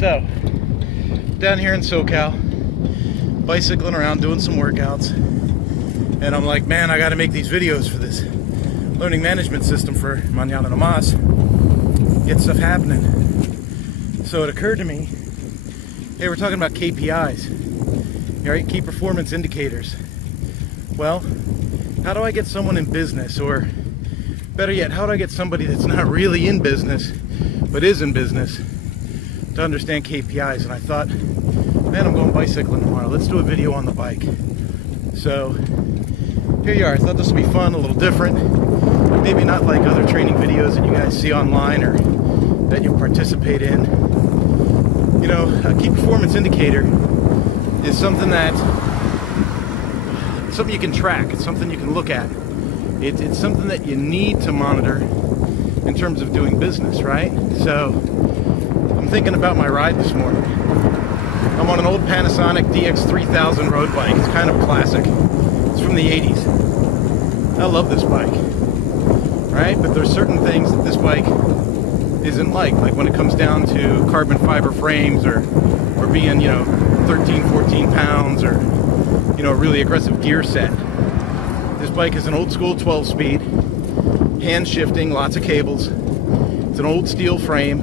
So, down here in SoCal, bicycling around doing some workouts, and I'm like, man, I gotta make these videos for this learning management system for Mañana No Mas. Get stuff happening. So it occurred to me, hey, we're talking about KPIs, right? Key performance indicators. Well, how do I get someone in business, or better yet, how do I get somebody that's not really in business but is in business to understand KPIs? And I thought, man, I'm going bicycling tomorrow. Let's do a video on the bike. So here you are. I thought this would be fun, a little different. Maybe not like other training videos that you guys see online or that you participate in. You know, a key performance indicator is something you can track. It's something you can look at. It's something that you need to monitor in terms of doing business, right? So I'm thinking about my ride this morning. I'm on an old Panasonic DX3000 road bike. It's kind of classic. It's from the 80s. I love this bike, right? But there's certain things that this bike isn't like when it comes down to carbon fiber frames or being, 13, 14 pounds, or, a really aggressive gear set. This bike is an old school 12-speed, hand shifting, lots of cables. It's an old steel frame,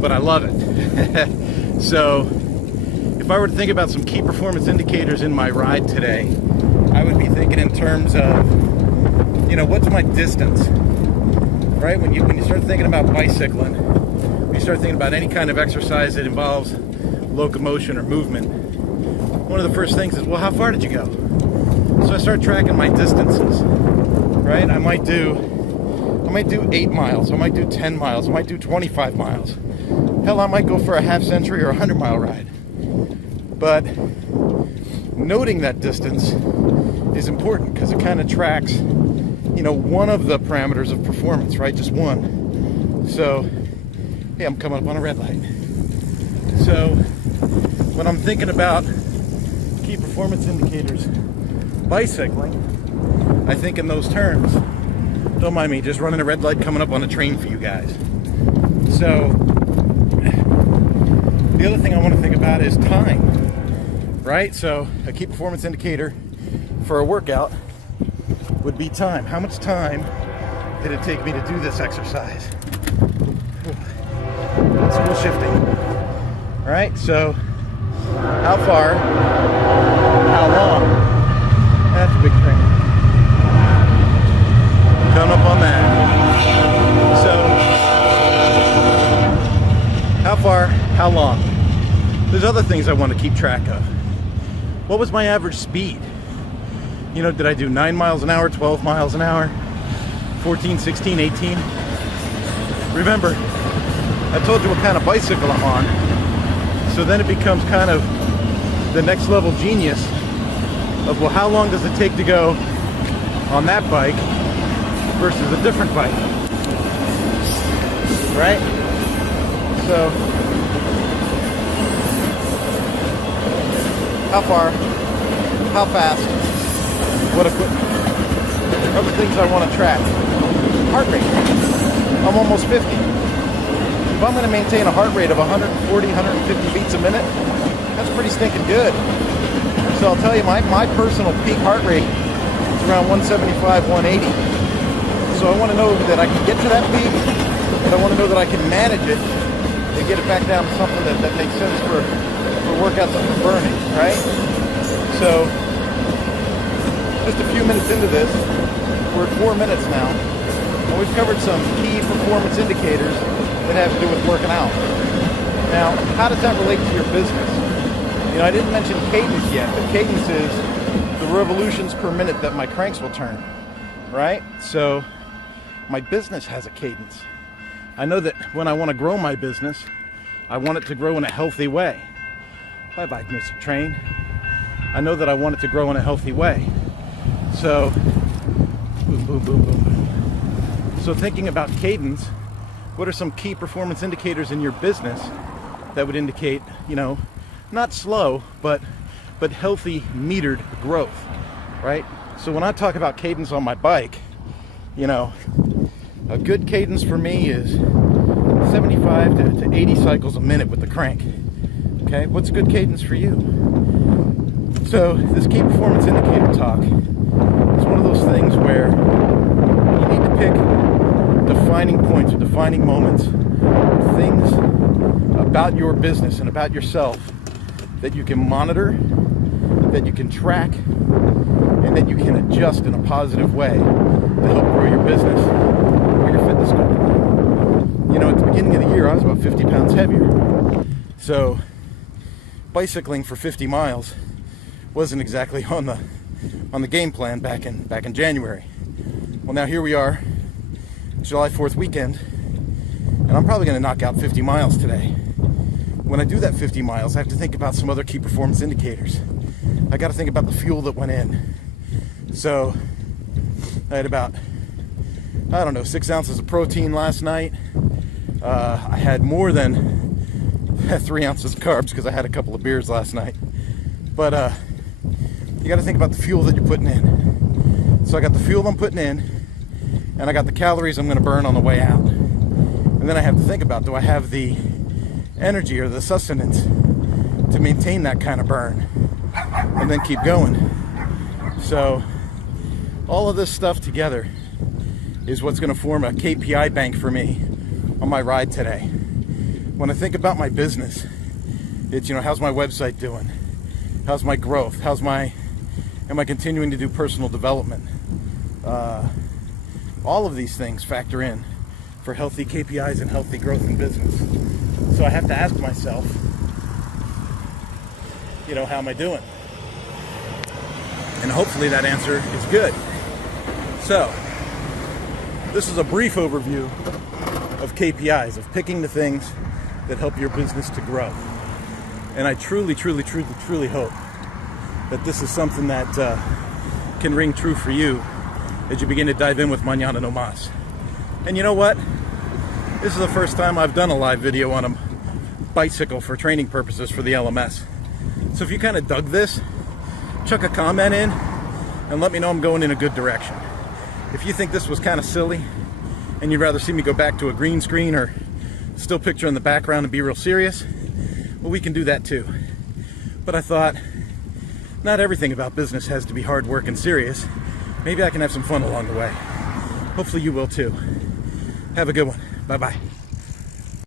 but I love it. So if I were to think about some key performance indicators in my ride today, I would be thinking in terms of, what's my distance, right? When you start thinking about bicycling, when you start thinking about any kind of exercise that involves locomotion or movement, one of the first things is, well, how far did you go? So I start tracking my distances, right? I might do 8 miles, I might do 10 miles, I might do 25 miles. Hell, I might go for a half century or a 100-mile ride. But noting that distance is important because it kind of tracks, one of the parameters of performance, right? Just one. So, hey, I'm coming up on a red light. So, when I'm thinking about key performance indicators, bicycling, I think in those terms. Don't mind me, just running a red light coming up on a train for you guys. So, the other thing I want to think about is time, right? So, a key performance indicator for a workout would be time. How much time did it take me to do this exercise? School shifting. All right, so how far, how long? That's a big train. Coming up on that. So, how far, how long? There's other things I want to keep track of. What was my average speed? Did I do 9 miles an hour, 12 miles an hour, 14, 16, 18? Remember, I told you what kind of bicycle I'm on. So then it becomes kind of the next level genius of, well, how long does it take to go on that bike versus a different bike, right? So, how far, how fast, what equipment, other things I want to track. Heart rate, I'm almost 50. If I'm going to maintain a heart rate of 140, 150 beats a minute, that's pretty stinking good. So I'll tell you, my personal peak heart rate is around 175, 180. So I want to know that I can get to that peak, but I want to know that I can manage it and get it back down to something that makes sense for workouts and for burning, right? So just a few minutes into this, we're at 4 minutes now, and we've covered some key performance indicators that have to do with working out. Now, how does that relate to your business? I didn't mention cadence yet, but cadence is the revolutions per minute that my cranks will turn, right? So my business has a cadence. I know that when I want to grow my business, I want it to grow in a healthy way. Bye-bye, Mr. Train. I know that I want it to grow in a healthy way. So, boom, boom, boom, boom, boom. So thinking about cadence, what are some key performance indicators in your business that would indicate, not slow, but healthy, metered growth, right? So when I talk about cadence on my bike, a good cadence for me is 75 to 80 cycles a minute with the crank. Okay, what's good cadence for you? So this key performance indicator talk is one of those things where you need to pick defining points or defining moments, things about your business and about yourself that you can monitor, that you can track, and that you can adjust in a positive way to help grow your business or your fitness goal. You know, at the beginning of the year, I was about 50 pounds heavier. So bicycling for 50 miles wasn't exactly on the game plan back in January. Well, now here we are, July 4th weekend, and I'm probably going to knock out 50 miles today. When I do that 50 miles, I have to think about some other key performance indicators. I got to think about the fuel that went in. So I had about, 6 ounces of protein last night. I had more than 3 ounces of carbs because I had a couple of beers last night. But you got to think about the fuel that you're putting in. So I got the fuel I'm putting in, and I got the calories I'm going to burn on the way out. And then I have to think about, do I have the energy or the sustenance to maintain that kind of burn and then keep going? So all of this stuff together is what's going to form a KPI bank for me on my ride today. When I think about my business, it's, how's my website doing? How's my growth? Am I continuing to do personal development? All of these things factor in for healthy KPIs and healthy growth in business. So I have to ask myself, how am I doing? And hopefully that answer is good. So this is a brief overview of KPIs, of picking the things that help your business to grow. And I truly hope that this is something that can ring true for you as you begin to dive in with Mañana No Mas. And you know what? This is the first time I've done a live video on a bicycle for training purposes for the LMS. So if you kind of dug this, chuck a comment in and let me know I'm going in a good direction. If you think this was kind of silly and you'd rather see me go back to a green screen or still picture in the background and be real serious, well, we can do that too. But I thought, not everything about business has to be hard work and serious. Maybe I can have some fun along the way. Hopefully you will too. Have a good one. Bye-bye.